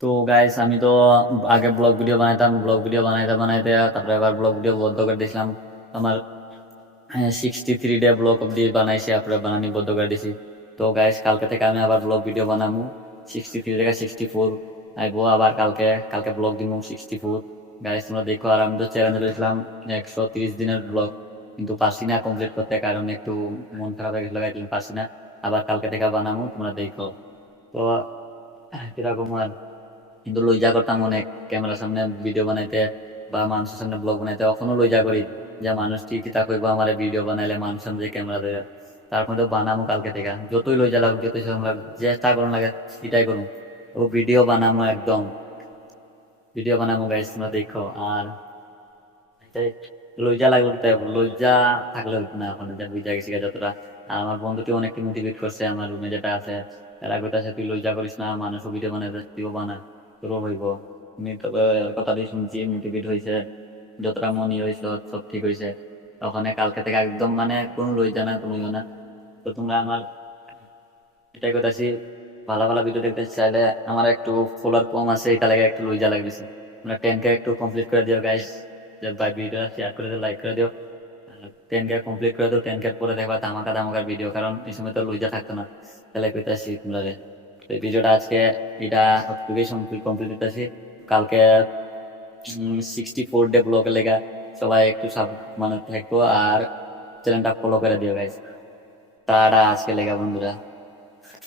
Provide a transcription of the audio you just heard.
তো গাইস আমি তো আগে ব্লগ ভিডিও বানাইতাম, ব্লগ ভিডিও বানাইতে বানাইতে তারপরে আবার ব্লগ ভিডিও বন্ধ করে দিয়েছিলাম। আমার 63 ডে ব্লগ অব্দি বানাইছি, তারপরে বানানি বন্ধ করে দিছি। তো গাইস কালকে থেকে আমি আবার ব্লগ ভিডিও বানাবো 63 থেকে 64 আইবো আবার কালকে। কালকে ব্লগ দিব 64। গাইস তোমরা দেখো, আর আমি তো চ্যালেঞ্জ করেছিলাম 130 দিনের ব্লগ, কিন্তু পারছি না কমপ্লিট করতে, কারণ একটু মন খারাপ হয়ে গেছিল, গাইছিলাম পারছি না। আবার কালকে থেকে বানাবো, তোমরা দেখো। তো কিরকম আর কিন্তু লজ্জা করতাম অনেক ক্যামেরার সামনে ভিডিও বানাইতে বা মানুষের সামনে ব্লগ বানাইতে, এখনো লজ্জা করি যে মানুষ কি তা কইবো আমার ভিডিও বানাইলে মানুষের সামনে ক্যামেরা ধরে। তার মধ্যে বানাবো কালকে থেকে, যতই লজ্জা লাগুক যতই শরম লাগুক, চেষ্টা করুন লাগে এটাই করুন। ও ভিডিও বানাবো, একদম ভিডিও বানাবো গাইস, তোমরা দেখো। আর এটাই, লজ্জা লাগলো তাই, লজ্জা থাকলে হইতো না, এখন যা বুঝা গেছি গা যতটা। আর আমার বন্ধুটি অনেকটা মোটিভেট করছে, আমার রুমে যেটা আছে, এরা কইতাছে তুই লজ্জা করিস না, মানুষ ভিডিও বানাইতে তুইও বানা, তোরও হইব। আমি তবে কথা দিয়ে শুনছি, মোটিভেট হয়েছে, যতটা মনে হয়েছে সব ঠিক হয়েছে। ওখানে কালকে থেকে একদম মানে কোনো লজ্জা না, কোনো ইয়ে না। তো তোমরা আমার এটাই কইতাছি, ভালো ভালো ভিডিও দেখতে চাইলে, আমার একটু ফলোয়ার কম আছে, এটা লাগে একটু লজ্জা লাগতেছে। তোমরা 10K একটু কমপ্লিট করে দিও গাইস, যে ভাই ভিডিওটা শেয়ার করে দিও, লাইক করে দিও। 10K কমপ্লিট করে দিও, 10K পরে দেখবা ধামাকা ধামাকার ভিডিও, কারণ এই সময় তো লজ্জা থাকতো না। তাহলে কইতাছি তোমরা তো এই ভিডিওটা আজকে এটা সবটুকুই কমপ্লিট করতেছি। কালকে 64 ডে ব্লগে লেগা সবাই একটু সাব মানে থাকবো, আর চ্যানেলটা ফলো করে দিও গাইস। তারা আজকে লেগা বন্ধুরা।